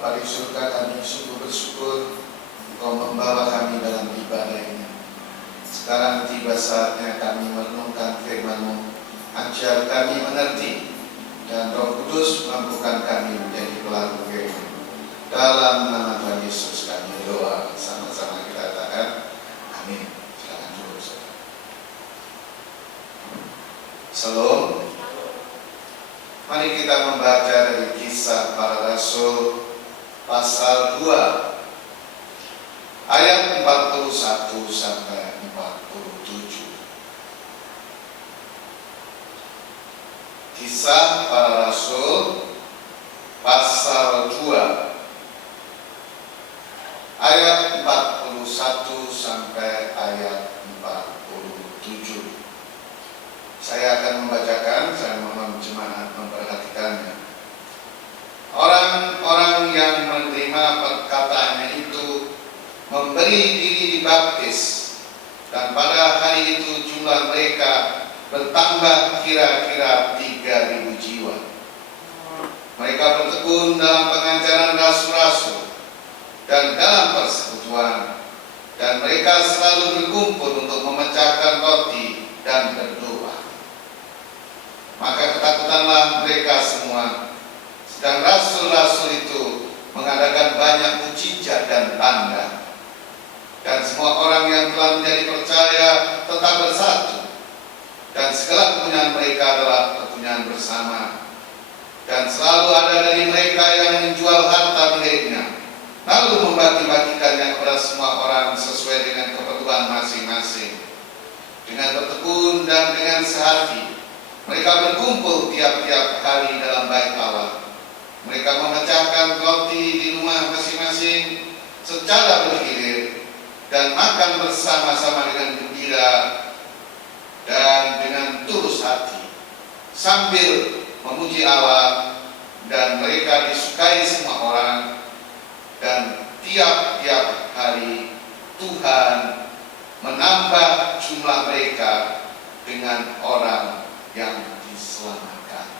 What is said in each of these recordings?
Bapa di surga, kami sungguh bersyukur Engkau membawa kami dalam ibadah ini. Sekarang tiba saatnya kami merenungkan firman-Mu. Ajar kami mengerti, dan Roh Kudus mampukan kami menjadi pelaku firman. Dalam nama Tuhan Yesus kami doa, sama-sama kita katakan amin. Silakan dulu, saudara. Shalom. Mari kita membaca dari Kisah Para Rasul pasal 2 ayat 41 sampai 47. Kisah Para Rasul pasal 2 ayat 41 sampai ayat 47. Saya akan membacakan, saya mohon jemaat memperhatikannya. Orang-orang yang menerima perkataannya itu memberi diri dibaptis, dan pada hari itu jumlah mereka bertambah kira-kira 3.000 jiwa. Mereka bertekun dalam pengajaran rasul-rasul dan dalam persekutuan, dan mereka selalu berkumpul untuk memecahkan roti dan berdoa. Maka ketakutanlah mereka semua, dan rasul-rasul itu mengadakan banyak mukjizat dan tanda. Dan semua orang yang telah menjadi percaya tetap bersatu, dan segala kepunyaan mereka adalah kepunyaan bersama. Dan selalu ada dari mereka yang menjual harta miliknya, lalu membagi-bagikannya kepada semua orang sesuai dengan keperluan masing-masing. Dengan bertekun dan dengan sehati, mereka berkumpul tiap-tiap hari dalam bait Allah. Mereka memecahkan roti di rumah masing-masing secara bergilir, dan makan bersama-sama dengan gembira dan dengan tulus hati, sambil memuji Allah, dan mereka disukai semua orang. Dan tiap-tiap hari Tuhan menambah jumlah mereka dengan orang yang diselamatkan.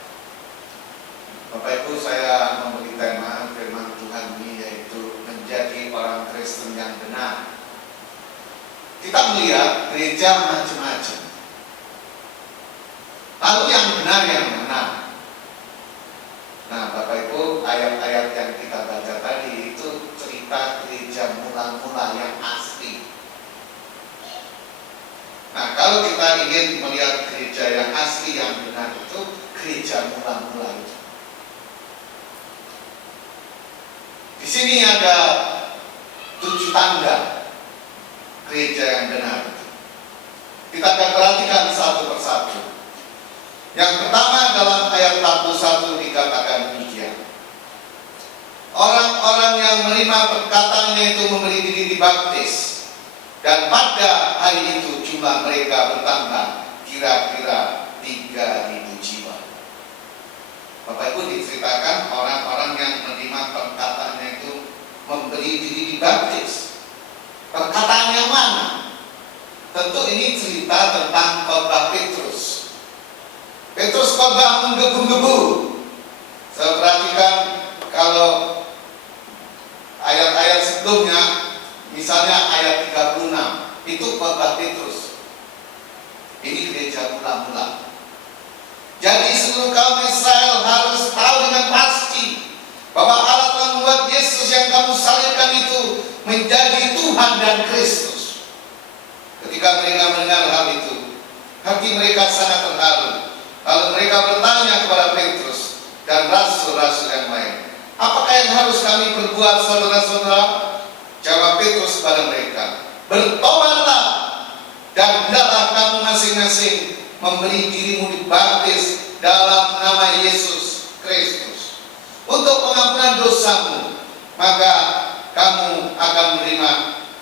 Bapak Ibu, saya memberi tema firman Tuhan ini, yaitu menjadi orang Kristen yang benar. Kita melihat gereja macam-macam. Lalu yang benar yang mana? Nah, Bapak Ibu, ayat-ayat yang kita baca tadi itu cerita gereja mula-mula yang asli. Nah, kalau kita ingin melihat gereja yang asli yang benar itu gereja mula-mula itu. Di sini ada 7 tanda gereja yang benar. Kita akan perhatikan satu persatu. Yang pertama, dalam ayat 41 dikatakan demikian. Orang-orang yang menerima perkataannya itu memberi diri dibaptis, dan pada hari itu jumlah mereka bertambah kira-kira 3.000 jiwa. Bapak Ibu, diceritakan orang-orang yang menerima perkataannya itu memberi diri dibaptis. Perkataan yang mana? Tentu ini cerita tentang khotbah Petrus. Petrus khotbah menggebu-gebu. Saya perhatikan kalau ayat-ayat sebelumnya, misalnya ayat 36, itu khotbah Petrus. Ini gereja mula-mula. Jadi seluruh kaum Israel harus tahu dengan pasti bahwa Allah telah membuat Yesus yang kamu salibkan itu menjadi Tuhan dan Kristus. Ketika mereka mendengar hal itu, hati mereka sangat terharu. Lalu mereka bertanya kepada Petrus dan rasul-rasul yang lain, apakah yang harus kami perbuat, saudara-saudara? Jawab Petrus pada mereka, bertobatlah, dan hendaklah kamu masing-masing memberi dirimu dibaptis dalam nama Yesus Kristus untuk pengampunan dosamu, maka kamu akan menerima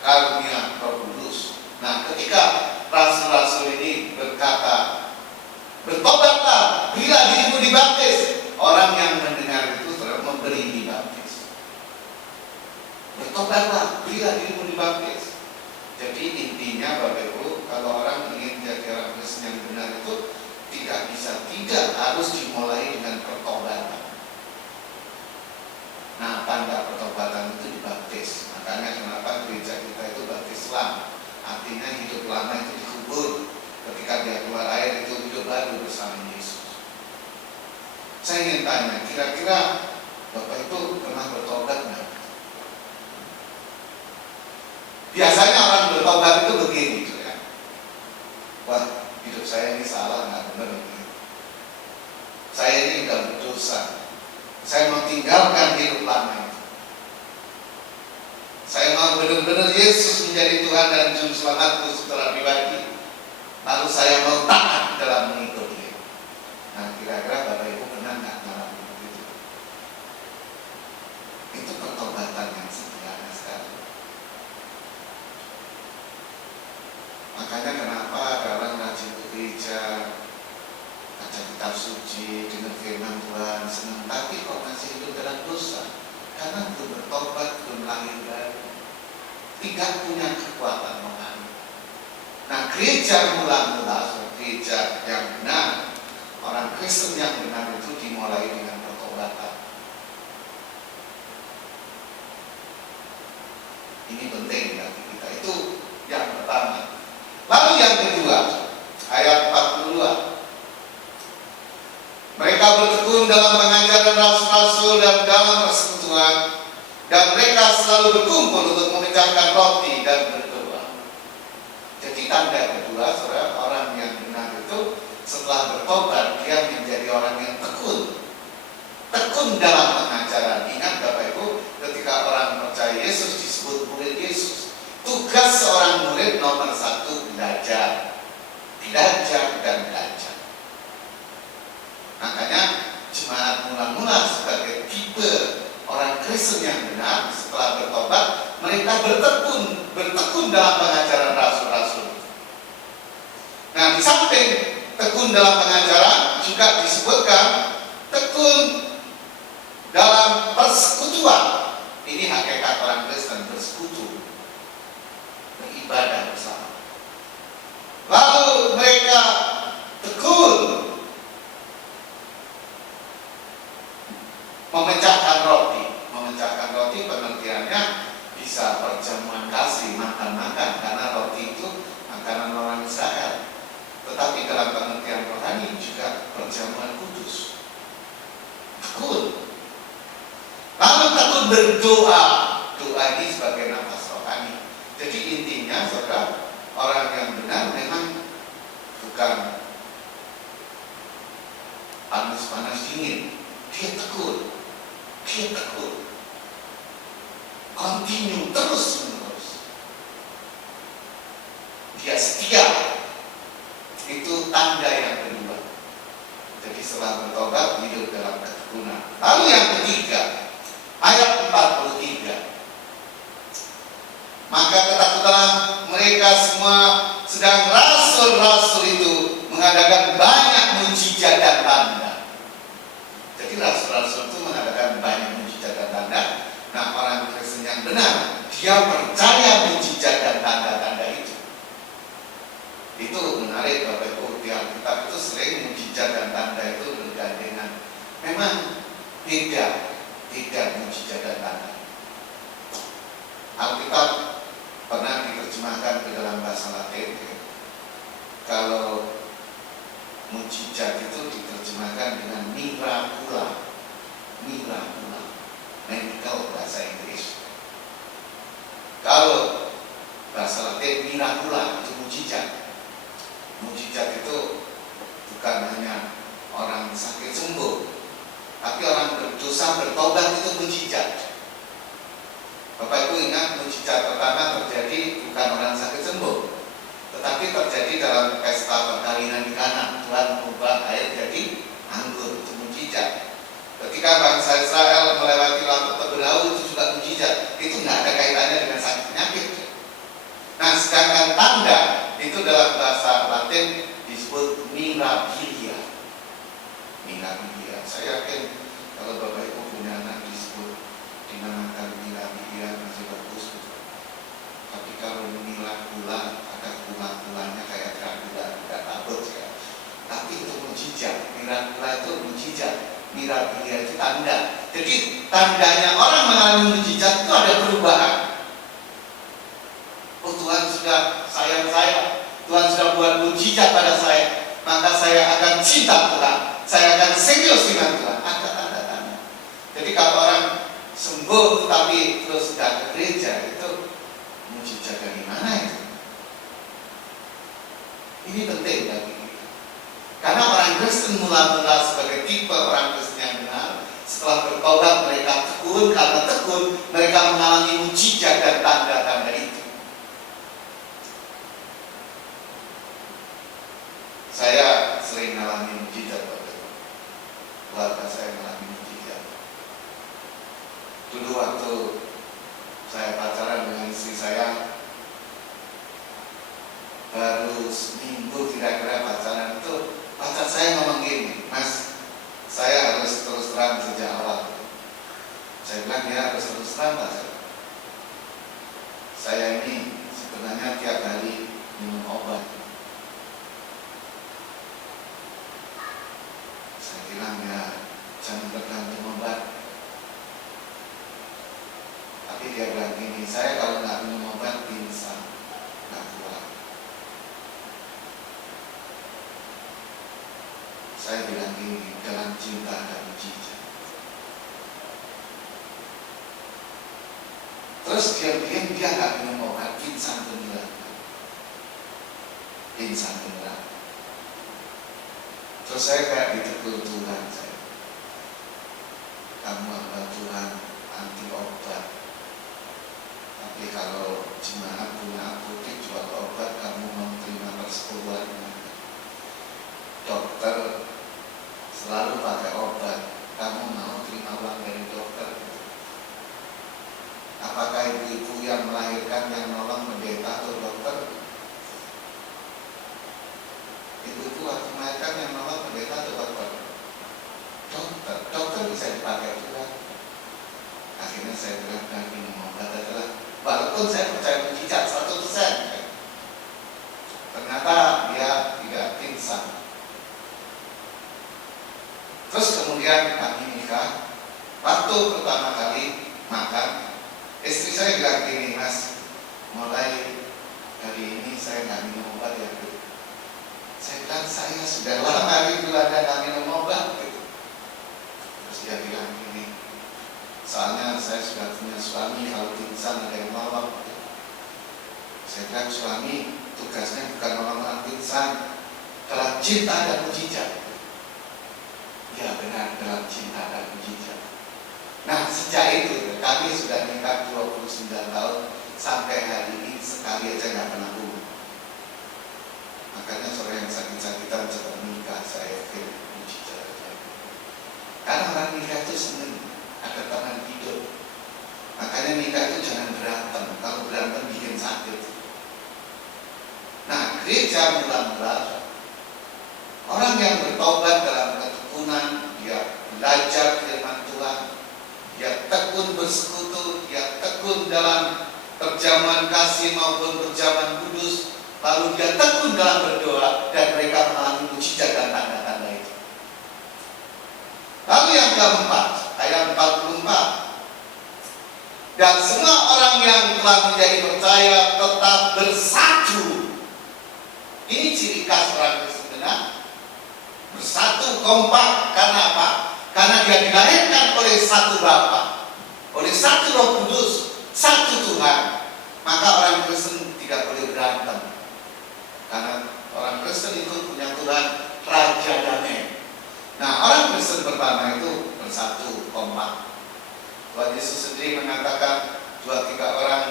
karunia Roh Kudus. Nah, ketika rasul-rasul ini berkata, bertobatlah, bila dirimu dibaptis, orang yang mendengar itu terus memberi dibaptis. Bertobatlah, bila dirimu dibaptis. Jadi intinya Bapak Ibu, kalau orang ingin jadi orang Kristen yang benar itu tidak harus dimulai dengan pertobatan. Nah, tanda Saya ingin tanya, kira-kira Bapak itu pernah bertobat nggak? Biasanya orang bertobat itu begini, ya. Wah, hidup saya ini salah, nggak benar ini. Saya ini udah berdosa. Saya mau tinggalkan hidup lama itu. Saya mau benar-benar Yesus menjadi Tuhan dan Juru Selamatku secara pribadi. Lalu saya mau taat dalam mengikuti. Nah, kira-kira Bapak Ibu pernah nggak ngalamin begitu? Itu pertobatan yang sederhana sekali. Makanya kenapa orang rajin ke gereja, baca kitab suci, dengar firman Tuhan, senang, tapi kok masih hidup dalam dosa? Karena belum bertobat, belum lahir baru, tidak punya kekuatan rohani. Nah, gereja mula-mula, gereja yang benar, orang Kristen yang benar itu dimulai dengan pertobatan. Ini penting bagi kita. Itu yang pertama. Lalu yang kedua, ayat 42. Mereka bertekun dalam pengajaran rasul-rasul dan dalam persekutuan, dan mereka selalu berkumpul untuk memecahkan roti dan berdoa. Jadi tanda kedua, saudara, orang yang benar itu setelah bertobat, dia menjadi orang yang tekun. Tekun dalam pengajaran. Ingat Bapak Ibu, ketika orang percaya Yesus disebut murid Yesus. Tugas seorang murid nomor satu belajar. Belajar dan belajar. Makanya jemaat mula-mula sebagai tipe orang Kristen yang benar setelah bertobat, mereka bertekun dalam pengajaran rasul-rasul. Nah, di samping tekun dalam pengajaran juga disebutkan tekun dalam persekutuan. Ini hakikat orang Kristen, bersekutu, beribadah bersama. Lalu mereka tekun memecahkan roti. Memecahkan roti pengertiannya bisa perjamuan kasih, makan-makan, karena roti itu makanan orang Israel. Tetapi dalam pengertian rohani juga perjamuan kudus. Tekun. Lalu tekun berdoa. Doa ini sebagai nafas rohani. Jadi intinya, saudara, orang yang benar memang bukan panas-panas dingin. Dia tekun. Dia tekun. Continue terus-menerus. Dia setia. Itu tanda yang kedua. Jadi setelah bertobat, hidup dalam ketekunan. Lalu yang ketiga, ayat 43. Maka ketakutanlah mereka semua, sedang rasul-rasul itu mengadakan banyak mujizat dan tanda. Jadi rasul-rasul itu mengadakan banyak mujizat dan tanda. Nah, orang Kristen yang benar, dia percaya mujizat dan tanda-tanda itu. Itu menarik Bapak Ibu, di Alkitab itu sering mujizat dan tanda itu bergandengan. Memang beda mujizat dan tanda. Alkitab pernah diterjemahkan ke dalam bahasa Latin. Kalau mujizat itu diterjemahkan dengan miracula, medical bahasa Inggris. Kalau bahasa Latin miracula itu mujizat. Mujizat itu bukan hanya orang sakit sembuh, tapi orang berdosa bertobat itu mujizat. Bapak Ibu ingat, mujizat pertama terjadi bukan orang sakit sembuh, tetapi terjadi dalam pesta perkawinan di Kana. Tuhan mengubah air jadi anggur, itu mujizat. Ketika bangsa Israel melewati laut berlaut, itu juga mujizat. Itu tidak ada kaitannya dengan sakit penyakit. Nah, sedangkan tanda itu dalam bahasa Latin disebut mirabilia. Mirabilia. Saya yakin kalau Bapak Ibu punya anak disebut dinamakan mirabilia masih bagus. Tapi kalau miracula, ada gula-gulanya kayak Dracula, tidak takut ya. Tapi itu mujizat. Miracula itu mujizat. Mirabilia itu tanda. Jadi tandanya orang mengalami mujizat itu ada perubahan. Oh, Tuhan sudah sayang saya, Tuhan sudah buat mujizat pada saya, maka saya akan cinta Tuhan, saya akan serius dengan Tuhan. Jadi kalau orang sembuh tapi terus tidak ke gereja, itu mujizat dari mana itu? Ini penting bagi kita. Karena orang Kristen mula-mula sebagai tipe orang Kristen yang benar, setelah bertobat mereka tekun, karena tekun mereka mengalami mujizat dan tanda-tanda itu. Saya sering mengalami mujizat, keluarga saya mengalami mujizat. Dulu waktu saya pacaran dengan istri saya, baru seminggu kira-kira pacaran itu, pacar saya ngomong gini, "Mas, saya harus terus terang sejak awal." Saya bilang, "Ya harus terus terang, Pak. Saya ini sebenarnya tiap hari minum obat." Saya bilang, "Ya jangan bergantung obat." Tapi dia bilang gini, "Saya kalau nggak minum obat pingsan, nggak kuat." Saya bilang gini, dalam cinta ada mujizat. Terus dia nggak minum obat, pingsan beneran. Pingsan beneran. Terus saya kayak ditegur Tuhan, saya, "Kamu hamba Tuhan, anti obat. Tapi kalau jemaat punya apotek jual obat, kamu mau terima persekutuan dokter selalu pakai obat, kamu mau terima uang dari dokter? Apakah ibu-ibu yang melahirkan yang nolong pendeta atau dokter? Ibu-ibu waktu melahirkan yang nolong pendeta atau dokter? Dokter bisa dipakai juga." Akhirnya saya bilang, "Dan minum obat adalah," walaupun saya percaya mujizat 100%, ternyata dia tidak pingsan. Terus kemudian kami nikah. Waktu pertama kali makan, istri saya bilang gini, "Mas, mulai hari ini saya nggak minum obat ya, Bu." Saya bilang, "Saya sudah lama itu ada nggak minum obat." Gitu. Terus dia bilang gini, "Soalnya saya sudah punya suami, kalau pingsan ada yang nolong." Saya bilang, "Suami tugasnya bukan nolong orang pingsan, dalam cinta dan mujizat." Ya benar, dalam cinta dan mujizat. Nah sejak itu kami sudah nikah 29 tahun, sampai hari ini sekali aja nggak pernah umur. Makanya sore yang sakit-sakitan cepat nikah, saya yakin mujizat aja. Karena orang nikah itu senang ada teman hidup. Makanya nikah itu jangan berantem. Kalau berantem bikin sakit. Nah gereja mula-mula orang yang bertobat dalam ketekunan, dia belajar firman Tuhan, dia tekun bersekutu, dia tekun dalam perjamuan kasih maupun perjamuan kudus, lalu dia tekun dalam berdoa, dan mereka mengalami mujizat dan tanda-tanda itu. Lalu yang keempat, ayat 44, "Dan semua orang yang telah menjadi percaya tetap bersatu." Ini ciri khas orang Kristen benar. Bersatu, kompak. Karena apa? Karena dia dilahirkan oleh satu Bapa, oleh satu Roh Kudus, satu Tuhan. Maka orang Kristen tidak boleh berantem. Karena orang Kristen itu punya Tuhan Raja Damai. Nah orang Kristen pertama itu bersatu, kompak. Tuhan Yesus sendiri mengatakan 2-3 orang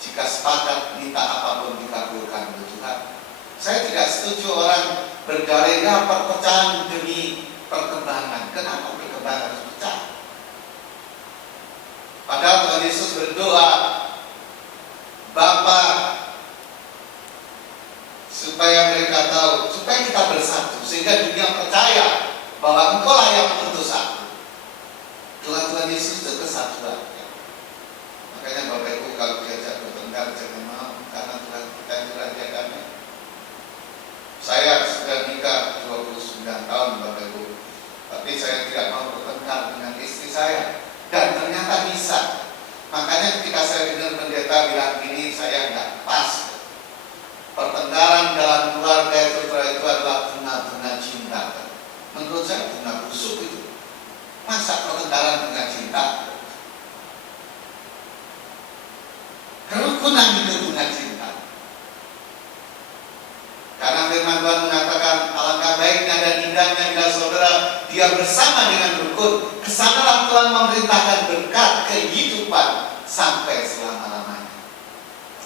jika sepakat minta apapun dikabulkan oleh Tuhan. Saya tidak setuju orang bergairah perpecahan demi perkembangan. Kenapa perkembangan harus pecah? Padahal Tuhan Yesus berdoa, "Bapa, supaya mereka tahu, supaya kita bersatu, sehingga dunia percaya bahwa Engkau lah yang mengutus aku." Tuhan Yesus itu kesatuan. Makanya Bapak Ibu kalau diajak bertengkar jangan mau, karena Tuhan kita itu Raja Damai. Saya sudah nikah 29 tahun Bapak Ibu, tapi saya tidak mau bertengkar dengan istri saya, dan ternyata bisa. Makanya ketika saya dengar pendeta bilang ini, saya nggak pas. Pertengkaran dalam keluarga itu adalah bunga-bunga cinta. Menurut saya bunga busuk itu. Masa pertengkaran bunga cinta? cinta. Kerukunan itu bunga cinta. Karena firman Tuhan mengatakan alangkah baiknya dan indahnya bila saudara dia bersama dengan rukun. Kesanalah Tuhan memerintahkan berkat kehidupan sampai selama-lamanya.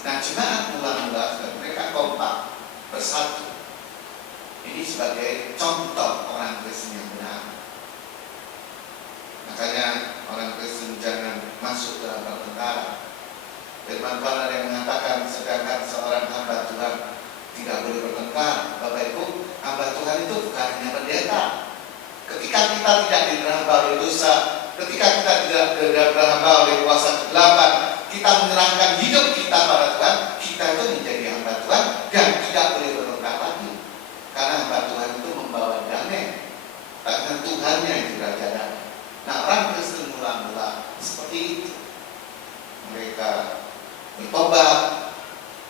Nah, jemaat mula-mula mereka kompak bersatu. Ini sebagai contoh orang Kristen yang benar. Makanya orang Kristen jangan masuk dalam pertengkaran. Firman Tuhan ada yang mengatakan sedangkan seorang hamba Tuhan tidak boleh bertengkar. Bapak Ibu, hamba Tuhan itu bukan hanya pendeta. Ketika kita tidak dirahamba oleh dosa, ketika kita tidak dirahamba oleh kuasa kegelapan, kita menyerahkan hidup kita pada Tuhan, kita itu menjadi hamba Tuhan dan tidak boleh bertengkar lagi. Karena hamba Tuhan itu membawa damai. Karena Tuhannya itu Raja Damai. Nah, orang Kristen mula-mula seperti itu. Mereka bertobat,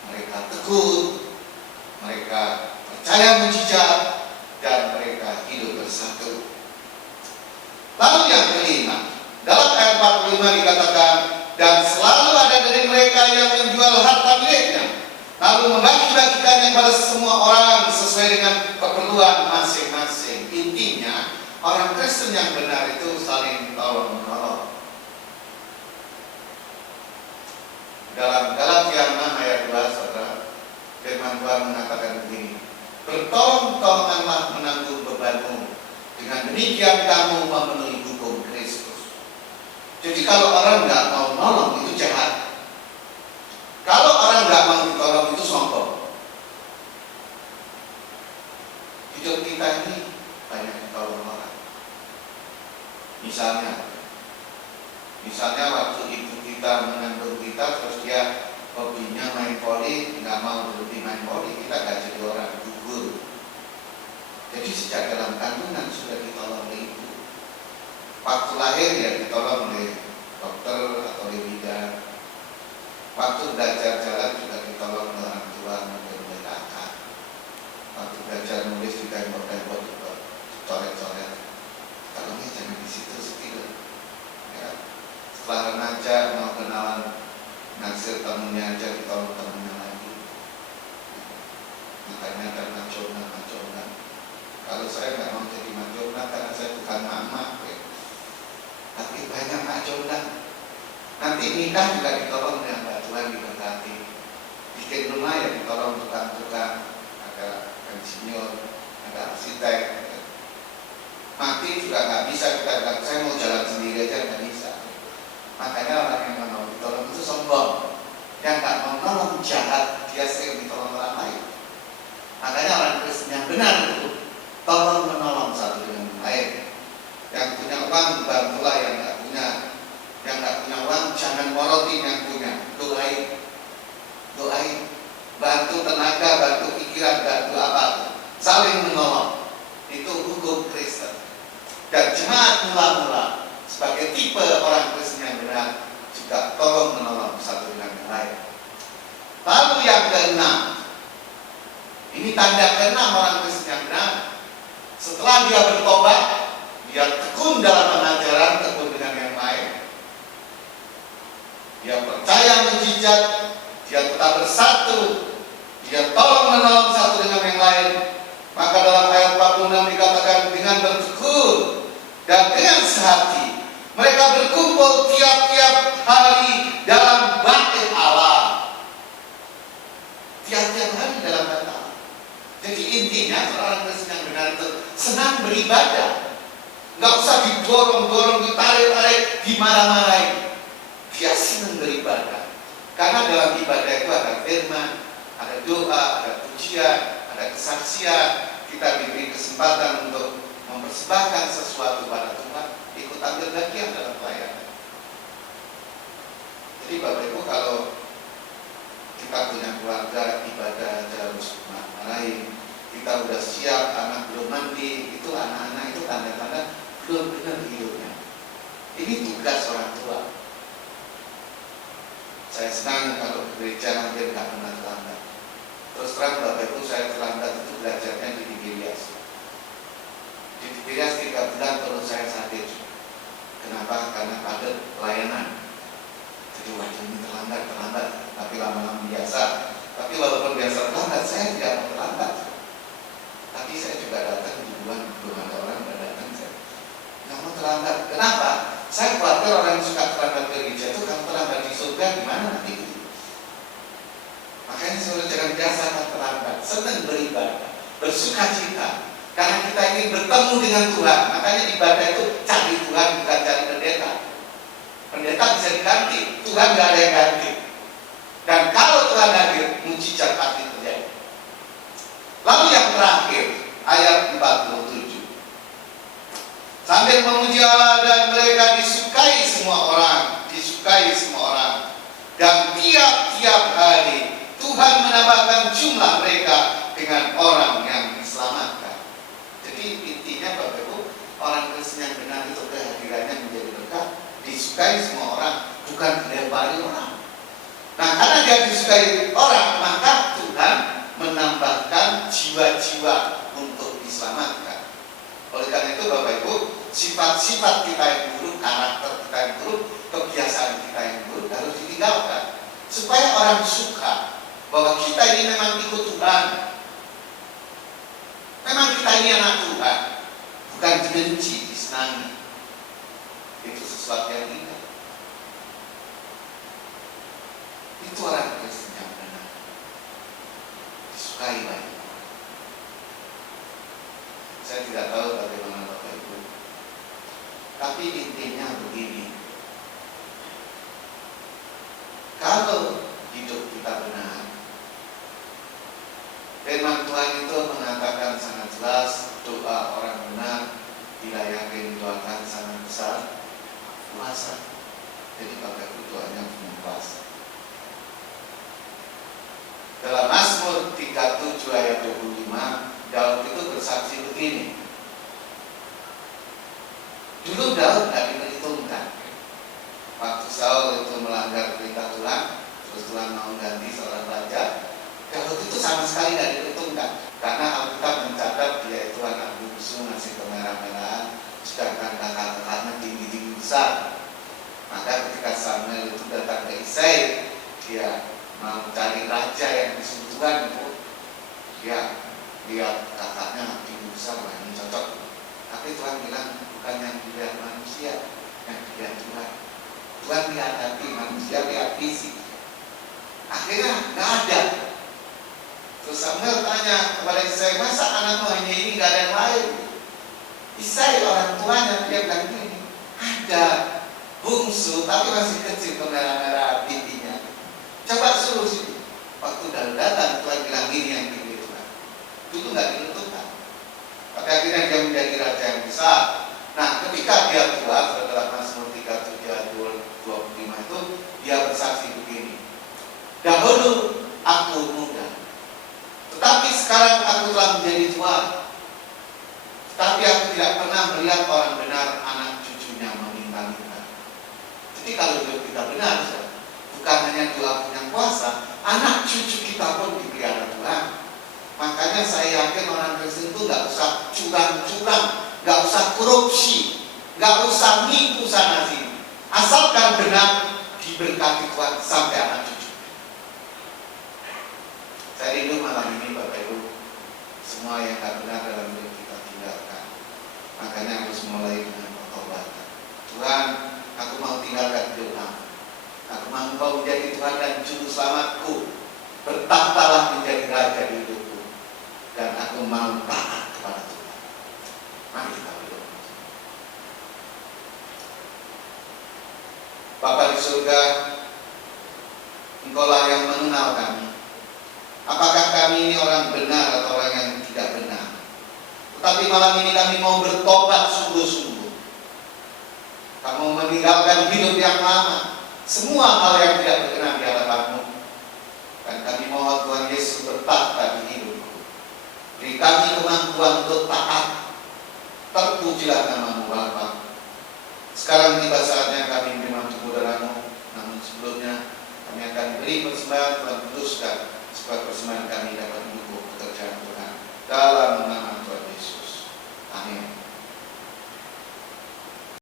mereka tekun, mereka percaya mujizat, dan mereka hidup bersatu. Lalu yang kelima, dalam ayat 45 dikatakan, dan selalu ada dari mereka yang menjual harta miliknya, lalu membagi-bagikannya kepada semua orang sesuai dengan keperluan masing-masing. Intinya, orang Kristen yang benar itu saling tolong-menolong. Dalam Galatia 6 ayat 2, saudara, firman Tuhan mengatakan begini, bertolong-tolonganlah menanggung bebanmu, dengan demikian kamu memenuhi hukum Kristus. Jadi kalau orang nggak mau nolong itu jahat. Kalau orang nggak mau ditolong itu sombong. Hidup kita ini banyak ditolong orang. Misalnya waktu ibu kita mengandung kita, terus dia hobinya main voli, nggak mau berhenti main voli, kita gak jadi orang gugur. Jadi sejak dalam kandungan sudah ditolong oleh ibu. Waktu lahir ya ditolong oleh dokter atau oleh bidan. Waktu belajar jalan juga ditolong oleh orang tua dan oleh kakak. Waktu belajar nulis di tembok-tembok juga coret-coret. Tolongnya jangan di situ sekitar. Ya. Setelah remaja mau kenalan naksir temennya aja ditolong temennya lagi. Makanya ada maconan. Kalau saya nggak mau jadi maconan karena saya bukan mama, ya. Tapi banyak maconan. Nanti nikah juga ditolong dengan bantuan diberkati. Bikin rumah ya ditolong tukang-tukang, ada insinyur, ada arsitek. Ya. Mati juga nggak bisa kita bilang saya mau jalan sendiri aja nggak bisa. Makanya orang yang mau ditolong itu sombong. Yang nggak mau nolong jahat, dia sering ditolong orang lain. Makanya orang Kristen yang benar itu tolong menolong satu dengan yang lain. Yang punya uang bantulah yang nggak punya. Yang nggak punya uang jangan morotin yang punya. Doain, bantu tenaga, bantu pikiran, bantu apa, saling menolong. Itu hukum Kristen. Dan jemaat mula-mula sebagai tipe orang Kristen yang benar juga tolong menolong satu dengan yang lain. Lalu yang keenam, ini tanda keenam orang Kristen yang benar. Setelah dia bertobat, dia tekun dalam pengajaran, tekun dengan yang lain. Dia percaya mujizat, dia tetap bersatu, dia tolong menolong satu dengan yang lain. Maka dalam ayat 46 dikatakan dengan bertekun dan dengan sehati mereka berkumpul tiap-tiap hari dalam bait Allah. Tiap-tiap hari dalam bait Allah. Jadi intinya seorang Kristen yang benar itu senang beribadah. Nggak usah didorong-dorong, ditarik-tarik, dimarah-marahin. Dia senang beribadah. Karena dalam ibadah itu ada firman, ada doa, ada pujian, ada kesaksian. Kita diberi kesempatan untuk mempersembahkan sesuatu pada Tuhan, ikut ambil bagian dalam pelayanan. Jadi Bapak Ibu, kalau kita punya keluarga ibadah harus marahin, kita udah siap, anak belum mandi, itu anak-anak itu tanda-tanda belum benar hidupnya. Ini tugas orang tua. Saya senang kalau ke gereja hampir nggak pernah terlambat. Terus terang Bapak Ibu, saya terlambat itu belajarnya di Tiberias. Di Tiberias 3 bulan terus saya sakit. Kenapa? Karena padat pelayanan. Jadi waktu ini terlambat, tapi lama-lama biasa. Tapi walaupun biasa terlambat, saya tidak mau terlambat. Tapi saya juga datang di bulan belum ada orang yang datang. Saya nggak mau terlambat. Kenapa? Saya khawatir orang yang suka terlambat ke gereja itu kalau terlambat di surga gimana nanti? Makanya saudara jangan biasa terlambat, senang beribadah, bersuka cita. Karena kita ingin bertemu dengan Tuhan. Makanya ibadah itu cari Tuhan, bukan cari pendeta. Pendeta bisa diganti, Tuhan nggak ada yang ganti. Dan kalau Tuhan hadir, mujizat pasti terjadi. Lalu yang terakhir, ayat 47. Sambil memuji Allah dan mereka disukai semua orang, dan tiap-tiap hari Tuhan menambahkan jumlah mereka dengan orang yang diselamatkan. Jadi intinya Bapak Ibu, orang Kristen yang benar itu kehadirannya menjadi berkat, disukai semua orang, bukan dilempari orang. Nah, karena dia disukai orang, maka Tuhan menambahkan jiwa-jiwa untuk diselamatkan. Oleh karena itu Bapak Ibu, sifat-sifat kita yang buruk, karakter kita yang buruk, kebiasaan kita yang buruk harus ditinggalkan. Supaya orang suka bahwa kita ini memang ikut Tuhan. Memang kita ini anak Tuhan. Bukan dibenci, disenangi. Itu sesuatu yang indah. Itu orang Kristen yang benar. Disukai banyak. Saya tidak tahu bagaimana Bapak Ibu. Tapi intinya begini. Kalau hidup kita benar, firman Tuhan itu mengatakan sangat jelas, doa orang benar dilayani doakan sangat besar kuasa. Jadi Bapak Ibu doanya punya kuasa. Dalam Mazmur 37 ayat 25, Daud itu bersaksi begini. Dulu Daud tidak diperhitungkan. Waktu Saul itu melanggar perintah Tuhan, terus Tuhan mau ganti seorang raja, Daud itu sama sekali tidak diperhitungkan. Karena Alkitab mencatat dia itu anak bungsu, masih kemerah-merahan, sedangkan kakak-kakaknya tinggi-tinggi besar. Maka ketika Samuel itu datang ke Isai, dia mau cari raja yang disuruh Tuhan itu, dia lihat kakaknya tinggi besar, wah ini cocok. Tapi Tuhan bilang bukan yang dilihat manusia, yang dilihat Tuhan. Tuhan lihat hati, manusia lihat fisik. Akhirnya nggak ada. Terus Samuel tanya kepada Isai, masa anakmu hanya ini, nggak ada yang lain? Isai orang tuanya, dia bilang ini, ada bungsu tapi masih kecil, kemerah-merah pipinya. Coba suruh sini. Waktu Daud datang, Tuhan bilang ini yang pilih Tuhan. Dulu nggak ditentukan. Pada akhirnya dia menjadi raja yang besar. Nah, ketika dia tua, dalam Mazmur 37 ayat 25 itu, dia bersaksi begini. Dahulu aku muda, tetapi sekarang aku telah menjadi tua. Tetapi aku tidak pernah melihat orang benar anak cucunya meminta-minta. Jadi kalau hidup kita benar, bukan hanya Tuhan punya kuasa, anak cucu kita pun dipelihara Tuhan. Makanya saya yakin orang Kristen itu nggak usah curang-curang, nggak usah korupsi, nggak usah nipu sana sini. Asalkan benar diberkati Tuhan sampai anak cucu. Saya rindu malam ini Bapak Ibu, semua yang nggak benar dalam hidup kita tinggalkan. Makanya harus mulai dengan pertobatan. Tuhan, aku mau tinggalkan hidup kamu. Aku mau Engkau menjadi Tuhan dan Juru Selamatku. Bertakhtalah menjadi Raja di hidupku. Dan aku mau taat kepada Tuhan. Mari kita berdoa. Bapa di surga, Engkaulah yang mengenal kami. Apakah kami ini orang benar atau orang yang tidak benar? Tetapi malam ini kami mau bertobat sungguh-sungguh. Kamu meninggalkan hidup yang lama, semua hal yang tidak berkenan di hadapan-Mu. Dan kami mohon Tuhan Yesus bertakhta di hidupku. Beri kami kemampuan untuk taat. Terpujilah nama-Mu Bapa. Sekarang tiba saatnya kami menerima tubuh darah-Mu. Namun sebelumnya kami akan beri persembahan Tuhan kuduskan supaya persembahan kami